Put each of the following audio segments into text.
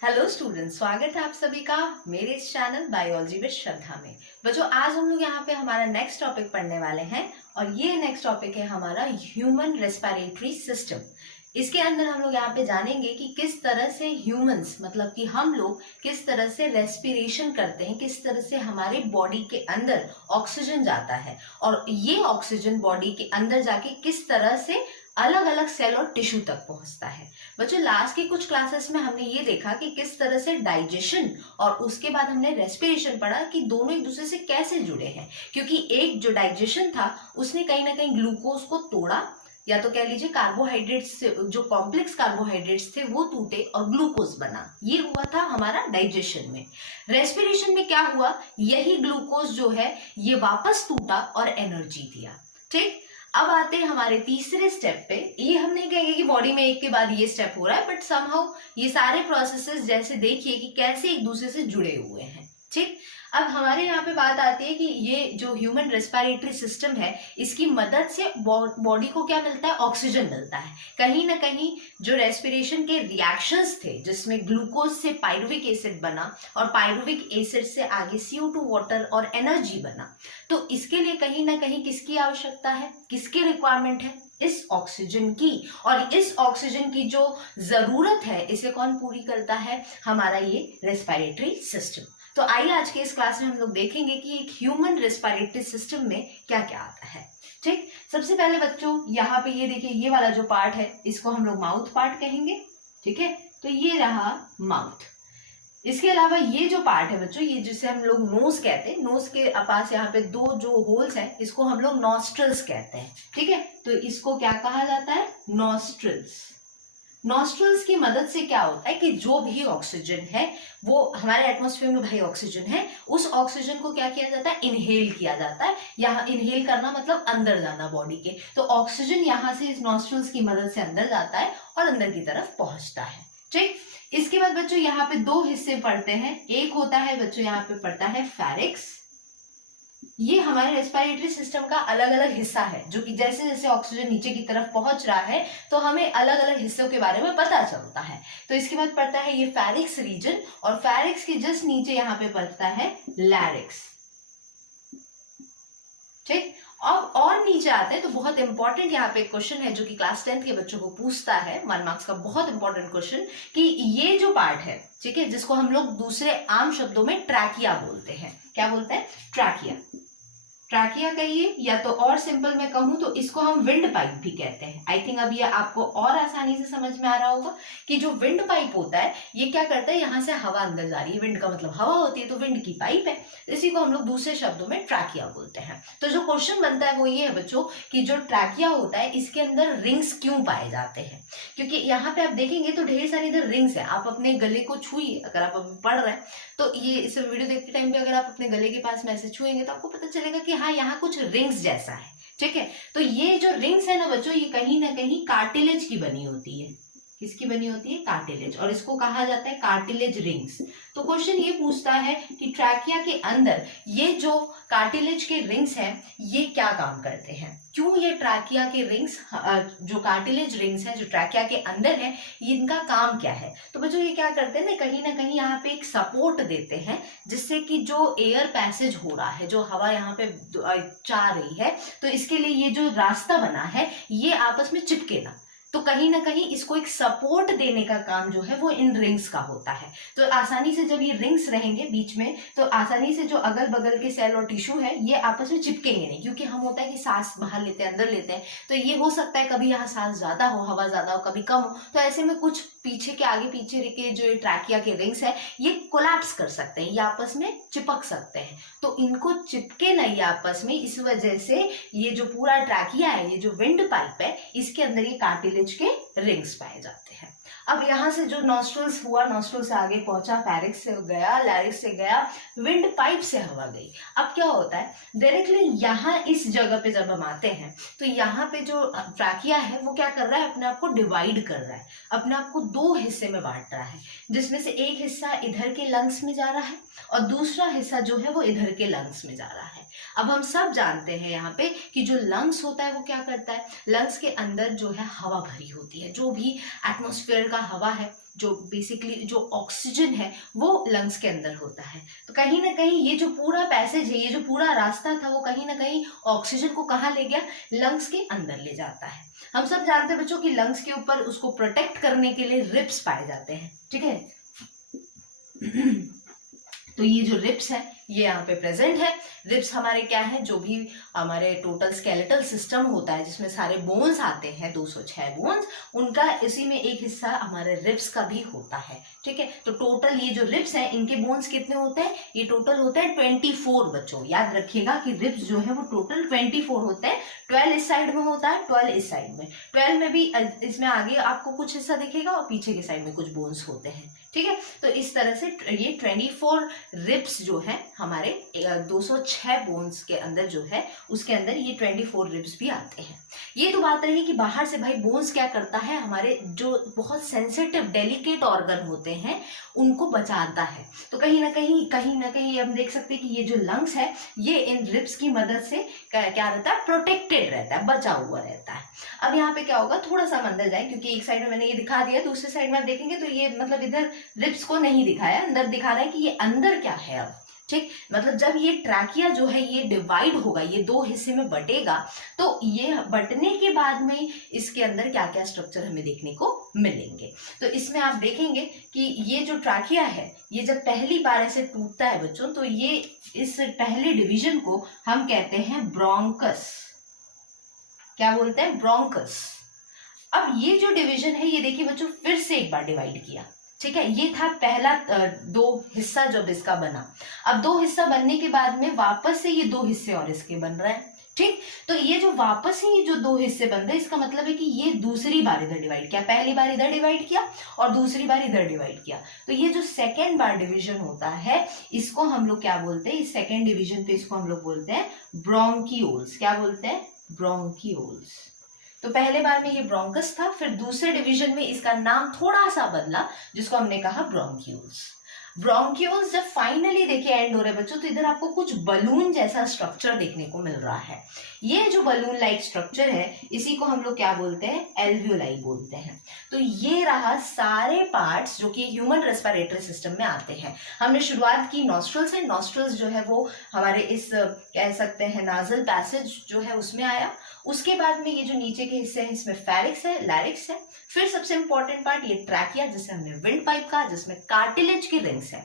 Hello students, स्वागत है आप सभी का मेरे इस चैनल बायोलॉजी विद श्रद्धा में। बच्चों, आज हम लोग यहाँ पे हमारा नेक्स्ट टॉपिक पढ़ने वाले हैं और ये नेक्स्ट टॉपिक है हमारा ह्यूमन रेस्पिरेटरी सिस्टम। इसके अंदर हम लोग यहाँ पे जानेंगे कि किस तरह से ह्यूमंस मतलब कि हम लोग किस तरह से रेस्पिरेशन करते हैं, किस तरह से हमारे बॉडी के अंदर ऑक्सीजन जाता है और ये ऑक्सीजन बॉडी के अंदर जाके किस तरह से अलग अलग सेल और टिश्यू तक पहुंचता है। बच्चों, लास्ट की कुछ क्लासेस में हमने ये देखा कि किस तरह से डाइजेशन और उसके बाद हमने रेस्पिरेशन पढ़ा कि दोनों एक दूसरे से कैसे जुड़े हैं, क्योंकि एक जो डाइजेशन था उसने कहीं ना कहीं ग्लूकोज को तोड़ा, या तो कह लीजिए कार्बोहाइड्रेट्स से जो कॉम्प्लेक्स कार्बोहाइड्रेट्स थे वो टूटे और ग्लूकोज बना। ये हुआ था हमारा डाइजेशन में। रेस्पिरेशन में क्या हुआ, यही ग्लूकोज जो है ये वापस टूटा और एनर्जी दिया। ठीक, अब आते हैं हमारे तीसरे स्टेप पे। ये हम नहीं कहेंगे कि बॉडी में एक के बाद ये स्टेप हो रहा है, बट समहाउ ये सारे प्रोसेसेस जैसे देखिए कि कैसे एक दूसरे से जुड़े हुए हैं। ठीक, अब हमारे यहाँ पे बात आती है कि ये जो ह्यूमन रेस्पिरेटरी सिस्टम है इसकी मदद से बॉडी को क्या मिलता है, ऑक्सीजन मिलता है। कहीं ना कहीं जो रेस्पिरेशन के रिएक्शंस थे जिसमें ग्लूकोज से पायरुविक एसिड बना और पायरुविक एसिड से आगे CO2 वाटर और एनर्जी बना, तो इसके लिए कहीं ना कहीं किसकी आवश्यकता है, किसकी रिक्वायरमेंट है, इस ऑक्सीजन की। और इस ऑक्सीजन की जो जरूरत है इसे कौन पूरी करता है, हमारा ये रेस्पिरेटरी सिस्टम। तो आइए आज के इस क्लास में हम लोग देखेंगे कि एक ह्यूमन रेस्पिरेटरी सिस्टम में क्या क्या आता है। ठीक, सबसे पहले बच्चों यहाँ पे ये देखिए, ये वाला जो पार्ट है इसको हम लोग माउथ पार्ट कहेंगे। ठीक है, तो ये रहा माउथ। इसके अलावा ये जो पार्ट है बच्चों, ये जिसे हम लोग नोज कहते हैं, नोज के पास यहाँ पे दो जो होल्स हैं इसको हम लोग नॉस्ट्रल्स कहते हैं। ठीक है, तो इसको क्या कहा जाता है, नॉस्ट्रल्स। नॉस्ट्रल्स की मदद से क्या होता है कि जो भी ऑक्सीजन है वो हमारे एटमॉस्फेयर में भाई ऑक्सीजन है, उस ऑक्सीजन को क्या किया जाता है, इनहेल किया जाता है। यहाँ इनहेल करना मतलब अंदर जाना बॉडी के, तो ऑक्सीजन यहाँ से इस नॉस्ट्रल्स की मदद से अंदर जाता है और अंदर की तरफ पहुंचता है। ठीक, इसके बाद बच्चों यहाँ पे दो हिस्से पड़ते हैं। एक होता है बच्चों यहाँ पे पड़ता है फेरिक्स। ये हमारे रेस्पिरेटरी सिस्टम का अलग अलग हिस्सा है, जो कि जैसे जैसे ऑक्सीजन नीचे की तरफ पहुंच रहा है तो हमें अलग अलग हिस्सों के बारे में पता चलता है। तो इसके बाद पड़ता है ये फेरिक्स रीजन, और फेरिक्स के जस्ट नीचे यहाँ पे पड़ता है लैरिक्स। ठीक, अब और नीचे आते हैं तो बहुत इंपॉर्टेंट यहाँ पे क्वेश्चन है जो कि क्लास 10th के बच्चों को पूछता है, 1 मार्क्स का बहुत इंपॉर्टेंट क्वेश्चन, कि ये जो पार्ट है, ठीक है, जिसको हम लोग दूसरे आम शब्दों में ट्रैकिया बोलते हैं। क्या बोलते हैं, ट्रैकिया। ट्रैकिया कहिए, या तो और सिंपल में कहूं तो इसको हम विंड पाइप भी कहते हैं। आई थिंक अब ये आपको और आसानी से समझ में आ रहा होगा कि जो विंड पाइप होता है ये क्या करता है, यहाँ से हवा अंदर जा रही है, विंड का मतलब हवा होती है, तो विंड की पाइप है, इसी को हम लोग दूसरे शब्दों में ट्रैकिया बोलते हैं। तो जो क्वेश्चन बनता है वो ये है बच्चों कि जो ट्रैकिया होता है इसके अंदर रिंग्स क्यों पाए जाते हैं, क्योंकि यहाँ पे आप देखेंगे तो ढेर सारी इधर रिंग्स है। आप अपने गले को छुइए, अगर आप अभी पढ़ रहे हैं तो ये इस वीडियो देखते टाइम पे अगर आप अपने गले के पास में ऐसे छुएंगे तो आपको पता चलेगा कि हाँ, यहाँ कुछ रिंग्स जैसा है। ठीक है, तो ये जो रिंग्स है ना बच्चों, ये कहीं ना कहीं कार्टिलेज की बनी होती है। किसकी बनी होती है, कार्टिलेज, और इसको कहा जाता है कार्टिलेज रिंग्स। तो क्वेश्चन ये पूछता है कि ट्रैकिया के अंदर ये जो कार्टिलेज के रिंग्स हैं ये क्या काम करते हैं, क्यों ये ट्रैकिया के रिंग्स, जो कार्टिलेज रिंग्स हैं जो ट्रैकिया के अंदर है, इनका काम क्या है। तो बच्चों ये क्या करते हैं ना कहीं यहाँ पे एक सपोर्ट देते हैं, जिससे कि जो एयर पैसेज हो रहा है, जो हवा यहाँ पे जा रही है, तो इसके लिए ये जो रास्ता बना है ये आपस में चिपके ना, तो कहीं ना कहीं इसको एक सपोर्ट देने का काम जो है वो इन रिंग्स का होता है। तो आसानी से जब ये रिंग्स रहेंगे बीच में तो आसानी से जो अगल बगल के सेल और टिश्यू है ये आपस में चिपकेंगे नहीं, क्योंकि हम होता है कि सांस बाहर लेते हैं अंदर लेते हैं, तो ये हो सकता है कभी यहाँ सांस ज्यादा हो, हवा ज्यादा हो, कभी कम हो, तो ऐसे में कुछ पीछे के आगे पीछे के जो ट्रैकिया के रिंग्स है ये कोलैप्स कर सकते हैं, ये आपस में चिपक सकते हैं। तो इनको चिपके नहीं आपस में, इस वजह से ये जो पूरा ट्रैकिया है, ये जो विंड पाइप है, इसके अंदर ये कार्टिलेज के रिंग्स पाए जाते हैं। अब यहाँ से जो नॉस्ट्रल्स हुआ, नॉस्ट्रल से आगे पहुंचा, फेरिक्स से गया, लैरिक्स से गया, विंड पाइप से हवा गई। अब क्या होता है, डायरेक्टली यहाँ इस जगह पे जब हम आते हैं तो यहाँ पे जो ट्रैकिया है वो क्या कर रहा है, अपने आप को डिवाइड कर रहा है, अपने आप को दो हिस्से में बांट रहा है, जिसमें से एक हिस्सा इधर के लंग्स में जा रहा है और दूसरा हिस्सा जो है वो इधर के लंग्स में जा रहा है। अब हम सब जानते हैं यहाँ पे कि जो लंग्स होता है वो क्या करता है, लंग्स के अंदर जो है हवा भरी होती है, जो भी एटमॉस्फेयर का हवा है, जो बेसिकली जो ऑक्सीजन है वो लंग्स के अंदर होता है। तो कहीं ना कहीं ये जो पूरा पैसेज है, ये जो पूरा रास्ता था, वो कहीं ना कहीं ऑक्सीजन को कहाँ ले गया, लंग्स के अंदर ले जाता है। हम सब जानते हैं बच्चों कि लंग्स के ऊपर उसको प्रोटेक्ट करने के लिए रिब्स पाए जाते हैं, ठीक है। तो ये जो रिब्स है ये यहाँ पे प्रेजेंट है। रिब्स हमारे क्या है, जो भी हमारे टोटल स्केलेटल सिस्टम होता है जिसमें सारे बोन्स आते हैं, 206 बोन्स, उनका इसी में एक हिस्सा हमारे रिब्स का भी होता है, ठीक है। तो टोटल ये जो रिब्स है इनके बोन्स कितने होते हैं, ये टोटल होते हैं 24 बच्चों। याद रखिएगा कि रिब्स जो है वो टोटल 24 होते हैं। 12 इस साइड में होता है, 12 इस साइड में, 12 में भी इसमें आगे आपको कुछ हिस्सा दिखेगा और पीछे की साइड में कुछ बोन्स होते हैं, ठीक है। तो इस तरह से ये 24 रिब्स जो है हमारे 206 बोन्स के अंदर जो है उसके अंदर ये 24 रिब्स भी आते हैं। ये तो बात रही कि बाहर से भाई बोन्स क्या करता है, हमारे जो बहुत सेंसिटिव डेलिकेट ऑर्गन होते हैं उनको बचाता है। तो कहीं ना कहीं हम देख सकते हैं कि ये जो लंग्स है ये इन रिब्स की मदद से क्या रहता है, प्रोटेक्टेड रहता है, बचा हुआ रहता है। अब यहाँ पे क्या होगा, थोड़ा सा अंदर जाए, क्योंकि एक साइड में मैंने ये दिखा दिया, दूसरे साइड में आप देखेंगे तो ये मतलब इधर रिब्स को नहीं दिखाया, अंदर दिखा रहा है कि ये अंदर क्या है। अब ठीक, मतलब जब ये ट्रैकिया जो है ये डिवाइड होगा, ये दो हिस्से में बटेगा, तो ये बटने के बाद में इसके अंदर क्या क्या स्ट्रक्चर हमें देखने को मिलेंगे। तो इसमें आप देखेंगे कि ये जो ट्रैकिया है ये जब पहली बार ऐसे टूटता है बच्चों, तो ये इस पहले डिवीजन को हम कहते हैं ब्रोंकस। क्या बोलते हैं, ब्रोंकस। अब ये जो डिवीजन है ये देखिए बच्चों फिर से एक बार डिवाइड किया, ठीक है। ये था पहला दो हिस्सा जब इसका बना। अब दो हिस्सा बनने के बाद में वापस से ये दो हिस्से और इसके बन रहे हैं, ठीक। तो ये जो वापस ही ये जो दो हिस्से बन रहे हैं इसका मतलब है कि ये दूसरी बार इधर डिवाइड किया, पहली बार इधर डिवाइड किया और दूसरी बार इधर डिवाइड किया। तो ये जो सेकेंड बार डिवीजन होता है इसको हम लोग क्या बोलते हैं, इस सेकेंड डिवीजन पे इसको हम लोग बोलते हैं ब्रोंकियोल्स। क्या बोलते हैं, ब्रोंकियोल्स। तो पहले बार में ये ब्रोंकस था, फिर दूसरे डिवीजन में इसका नाम थोड़ा सा बदला जिसको हमने कहा ब्रोंकियोल्स। ब्रोंकियोल्स जब फाइनली देखिए एंड हो रहे बच्चों, तो इधर आपको कुछ बलून जैसा स्ट्रक्चर देखने को मिल रहा है। ये जो बलून लाइक स्ट्रक्चर है इसी को हम लोग क्या बोलते हैं, एल्वियोलाई बोलते हैं। तो ये रहा सारे पार्ट्स जो कि ह्यूमन रेस्पिरेटरी सिस्टम में आते हैं। हमने शुरुआत की नॉस्ट्रल से, नॉस्ट्रल्स जो है वो हमारे इस कह सकते हैं नाजल पैसेज जो है उसमें आया। उसके बाद में ये जो नीचे के हिस्से हैं इसमें फेरिक्स है, लैरिक्स है। फिर सबसे इंपॉर्टेंट पार्ट ये ट्रैकिया जिसे हमने विंड पाइप कहा, जिसमें कार्टिलेज की रिंग्स है।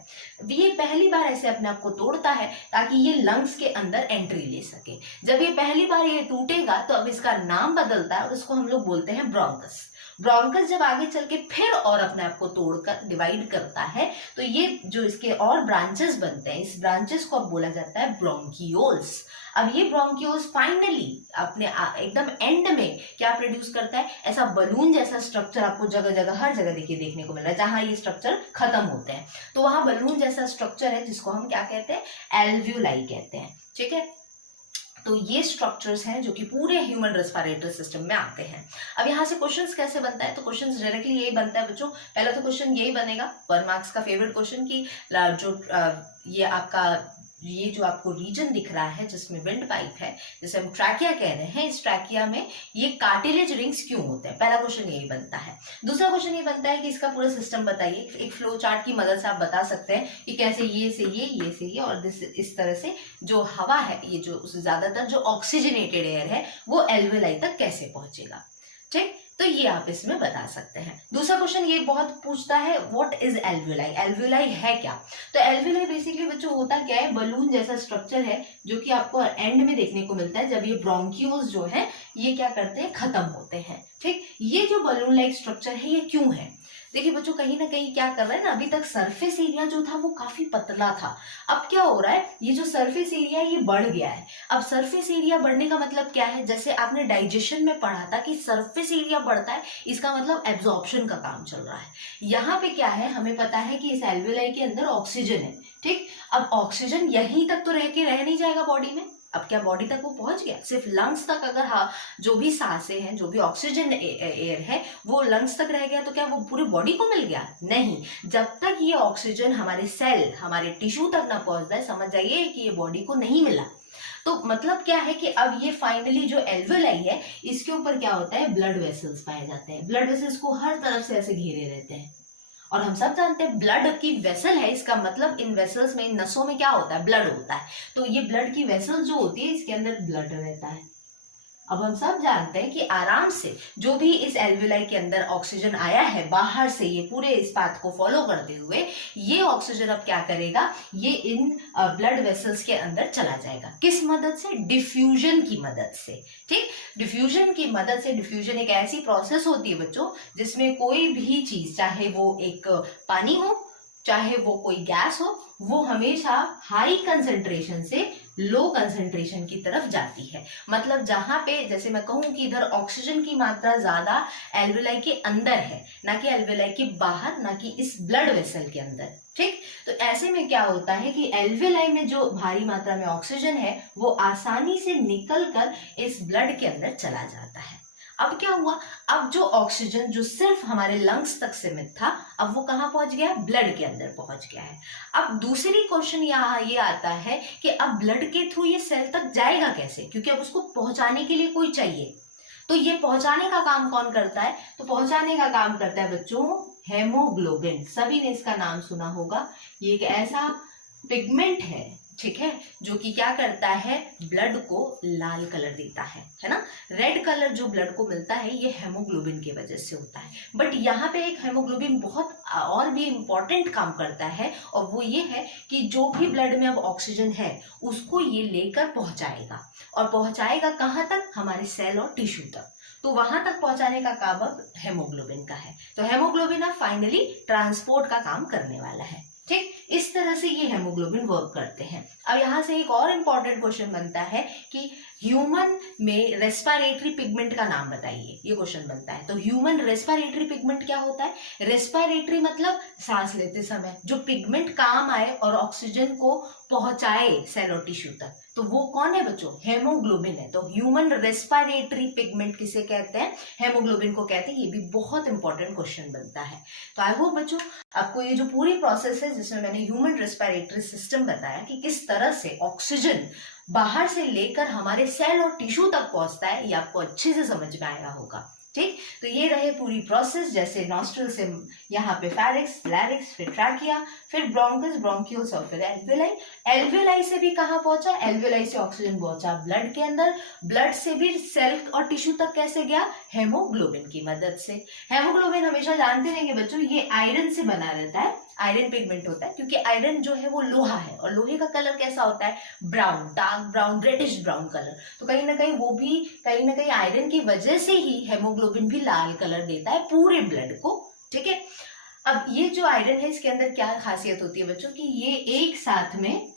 ये पहली बार ऐसे अपने आप को तोड़ता है ताकि ये लंग्स के अंदर एंट्री ले सके। जब ये पहली बार ये टूटेगा तो अब इसका नाम बदलता है और उसको हम लोग बोलते हैं ब्रोंकस। ब्रोंकस जब आगे चल के फिर और अपने आप को तोड़कर डिवाइड करता है तो ये जो इसके और ब्रांचेस बनते हैं, इस ब्रांचेस को अब बोला जाता है ब्रोंकियोल्स। अब ये ब्रोंकियोल्स फाइनली अपने एकदम एंड में क्या प्रोड्यूस करता है, ऐसा बलून जैसा स्ट्रक्चर आपको जगह जगह हर जगह देखिए देखने को मिल रहा है। जहां ये स्ट्रक्चर खत्म होते हैं तो वहां बलून जैसा स्ट्रक्चर है जिसको हम क्या कहते हैं, एल्वियोलाई कहते हैं, ठीक है। तो ये स्ट्रक्चर्स हैं जो कि पूरे ह्यूमन रेस्पिरेटरी सिस्टम में आते हैं। अब यहाँ से क्वेश्चंस कैसे बनता है, तो क्वेश्चंस डायरेक्टली यही बनता है बच्चों। पहला तो क्वेश्चन यही बनेगा 1 मार्क्स का फेवरेट क्वेश्चन की जो ये आपका ये जो आपको रीजन दिख रहा है जिसमें विंड पाइप है, जिसे हम ट्रैकिया कह रहे हैं, इस ट्रैकिया में ये कार्टिलेज रिंग्स क्यों होते हैं, पहला क्वेश्चन यही बनता है। दूसरा क्वेश्चन ये बनता है कि इसका पूरा सिस्टम बताइए। एक फ्लो चार्ट की मदद से आप बता सकते हैं कि कैसे ये से ये और इस तरह से जो हवा है, ये जो ज्यादातर जो ऑक्सीजनेटेड एयर है वो एल्वियोलाई तक कैसे पहुंचेगा, ठीक। तो ये आप इसमें बता सकते हैं। दूसरा क्वेश्चन ये बहुत पूछता है, व्हाट इज एल्वियोलाई, एल्वियोलाई है क्या। तो एल्वियोलाई बेसिकली बच्चों होता क्या है, बलून जैसा स्ट्रक्चर है जो कि आपको एंड में देखने को मिलता है जब ये ब्रोंकियोल्स जो है ये क्या करते हैं, खत्म होते हैं, ठीक। ये जो बलून लाइक स्ट्रक्चर है ये क्यों है, देखिए बच्चों कहीं ना कहीं क्या कर रहा है ना, अभी तक सरफेस एरिया जो था वो काफी पतला था। अब क्या हो रहा है, ये जो सरफेस एरिया है ये बढ़ गया है। अब सरफेस एरिया बढ़ने का मतलब क्या है, जैसे आपने डाइजेशन में पढ़ा था कि सरफेस एरिया बढ़ता है इसका मतलब एब्जॉर्प्शन का काम चल रहा है। यहाँ पे क्या है, हमें पता है कि इस एल्वियोलाई के अंदर ऑक्सीजन है, ठीक। अब ऑक्सीजन यहीं तक तो रह नहीं जाएगा बॉडी में। अब क्या बॉडी तक वो पहुंच गया, सिर्फ लंग्स तक अगर जो भी सांसें हैं, जो भी ऑक्सीजन एयर है वो लंग्स तक रह गया तो क्या वो पूरी बॉडी को मिल गया, नहीं। जब तक ये ऑक्सीजन हमारे सेल, हमारे टिश्यू तक ना पहुंचता है, समझ जाइए कि ये बॉडी को नहीं मिला। तो मतलब क्या है कि अब ये फाइनली जो एल्वियोलाई है इसके ऊपर क्या होता है, ब्लड वेसल्स पाए जाते हैं। ब्लड वेसल्स को हर तरफ से ऐसे घेरे रहते हैं और हम सब जानते हैं ब्लड की वेसल है, इसका मतलब इन वेसल्स में, इन नसों में क्या होता है, ब्लड होता है। तो ये ब्लड की वेसल जो होती है इसके अंदर ब्लड रहता है। अब हम सब जानते हैं कि आराम से जो भी इस एल्वेलाई के अंदर ऑक्सीजन आया है बाहर से, ये पूरे इस पाथ को फॉलो करते हुए ये ऑक्सीजन अब क्या करेगा, ये इन ब्लड वेसल्स के अंदर चला जाएगा। किस मदद से, डिफ्यूजन की मदद से। ठीक, डिफ्यूजन की मदद से। डिफ्यूजन एक ऐसी प्रोसेस होती है बच्चों जिसमें कोई भी चीज, चाहे वो एक पानी हो, चाहे वो कोई गैस हो, वो हमेशा हाई कंसंट्रेशन से लो कंसंट्रेशन की तरफ जाती है। मतलब जहां पे, जैसे मैं कहूं कि इधर ऑक्सीजन की मात्रा ज्यादा एल्वेलाई के अंदर है, ना कि एल्वेलाई के बाहर, ना कि इस ब्लड वेसल के अंदर। ठीक, तो ऐसे में क्या होता है कि एल्वेलाई में जो भारी मात्रा में ऑक्सीजन है वो आसानी से निकल कर इस ब्लड के अंदर चला जाता है। अब क्या हुआ, अब जो ऑक्सीजन जो सिर्फ हमारे लंग्स तक सीमित था, अब वो कहाँ पहुंच गया, ब्लड के अंदर पहुंच गया है। अब दूसरी क्वेश्चन यहाँ ये आता है कि अब ब्लड के थ्रू ये सेल तक जाएगा कैसे, क्योंकि अब उसको पहुंचाने के लिए कोई चाहिए। तो ये पहुंचाने का काम कौन करता है, तो पहुंचाने का काम करता है बच्चों हेमोग्लोबिन। सभी ने इसका नाम सुना होगा। ये एक ऐसा पिगमेंट है, ठीक है, जो कि क्या करता है, ब्लड को लाल कलर देता है ना। रेड कलर जो ब्लड को मिलता है ये हेमोग्लोबिन की वजह से होता है। बट यहाँ पे एक हेमोग्लोबिन बहुत और भी इम्पोर्टेंट काम करता है, और वो ये है कि जो भी ब्लड में अब ऑक्सीजन है उसको ये लेकर पहुंचाएगा, और पहुंचाएगा कहाँ तक, हमारे सेल और टिश्यू तक। तो वहां तक पहुंचाने का काम अब हेमोग्लोबिन का है। तो हेमोग्लोबिन अब फाइनली ट्रांसपोर्ट का काम करने वाला है। ठीक, इस तरह से ये हेमोग्लोबिन वर्क करते हैं। अब यहाँ से एक और इम्पॉर्टेंट क्वेश्चन बनता है कि ह्यूमन में रेस्पिरेटरी पिगमेंट का नाम बताइए, ये क्वेश्चन बनता है। तो ह्यूमन रेस्पिरेटरी पिगमेंट क्या होता है, रेस्पिरेटरी मतलब सांस लेते समय जो पिगमेंट काम आए और ऑक्सीजन को पहुंचाए सेल और टिश्यू तक, तो वो कौन है बच्चों, हेमोग्लोबिन है। तो ह्यूमन रेस्पिरेटरी पिगमेंट किसे कहते हैं, हेमोग्लोबिन को कहते हैं। ये भी बहुत इंपॉर्टेंट क्वेश्चन बनता है। तो आई होप बच्चों आपको ये जो पूरी प्रोसेस है जिसमें मैंने ह्यूमन रेस्पिरेटरी सिस्टम बताया कि किस तरह से ऑक्सीजन बाहर से लेकर हमारे सेल और टिश्यू तक पहुंचता है, ये आपको अच्छे से समझ में आया होगा। ठीक, तो ये रहे पूरी प्रोसेस। जैसे नॉस्ट्रल से यहाँ पे फेरिक्स, लैरिक्स, फिर ट्रैकिया, फिर ब्रोंकस, ब्रोंकियोल्स और फिर एल्वेलाई। एल्वेलाई से भी कहाँ पहुंचा, एल्वेलाई से ऑक्सीजन पहुंचा ब्लड के अंदर। ब्लड से भी सेल और टिश्यू तक कैसे गया, हेमोग्लोबिन की मदद से। हेमोग्लोबिन हमेशा जानते रहेंगे बच्चों ये आयरन से बना रहता है, आयरन पिगमेंट होता है, क्योंकि आयरन जो है वो लोहा है, और लोहे का कलर कैसा होता है, brown, dark brown, reddish brown colour. तो कहीं ना कहीं वो भी कहीं ना कहीं आयरन की वजह से ही हेमोग्लोबिन भी लाल कलर देता है पूरे ब्लड को। ठीक है, अब ये जो आयरन है इसके अंदर क्या खासियत होती है बच्चों, कि ये एक साथ में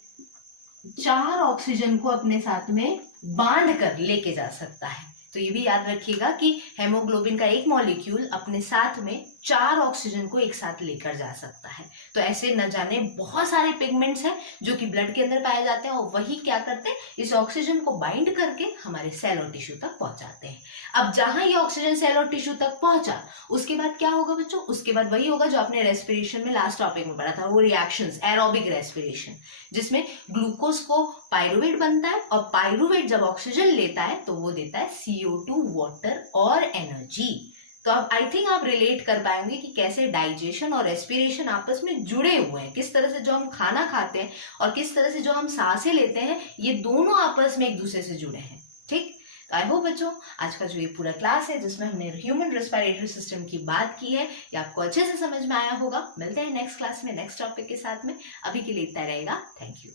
4 ऑक्सीजन को अपने साथ में बांध कर लेके जा सकता है। तो ये भी याद रखिएगा कि हेमोग्लोबिन का एक मॉलिक्यूल अपने साथ में 4 ऑक्सीजन को एक साथ लेकर जा सकता है। तो ऐसे न जाने बहुत सारे पिगमेंट्स हैं जो कि ब्लड के अंदर पाए जाते हैं, और वही क्या करते हैं, इस ऑक्सीजन को बाइंड करके हमारे सेल और टिश्यू तक पहुंचाते हैं। अब जहां ये ऑक्सीजन सेल और टिश्यू तक पहुंचा, उसके बाद क्या होगा बच्चों, उसके बाद वही होगा जो आपने रेस्पिरेशन में लास्ट टॉपिक में पढ़ा था, वो रिएक्शंस, एरोबिक रेस्पिरेशन, जिसमें ग्लूकोज को पायरुवेट बनता है, और पायरुवेट जब ऑक्सीजन लेता है तो वो देता है CO2, वाटर और एनर्जी। तो अब आई थिंक आप रिलेट कर पाएंगे कि कैसे डाइजेशन और रेस्पिरेशन आपस में जुड़े हुए हैं, किस तरह से जो हम खाना खाते हैं और किस तरह से जो हम सांसें लेते हैं, ये दोनों आपस में एक दूसरे से जुड़े हैं। ठीक, तो आई होप बच्चों आज का जो ये पूरा क्लास है जिसमें हमने ह्यूमन रेस्पिरेटरी सिस्टम की बात की है, ये आपको अच्छे से समझ में आया होगा। मिलते हैं नेक्स्ट क्लास में नेक्स्ट टॉपिक के साथ में। अभी के लिए इतना रहेगा। Thank you.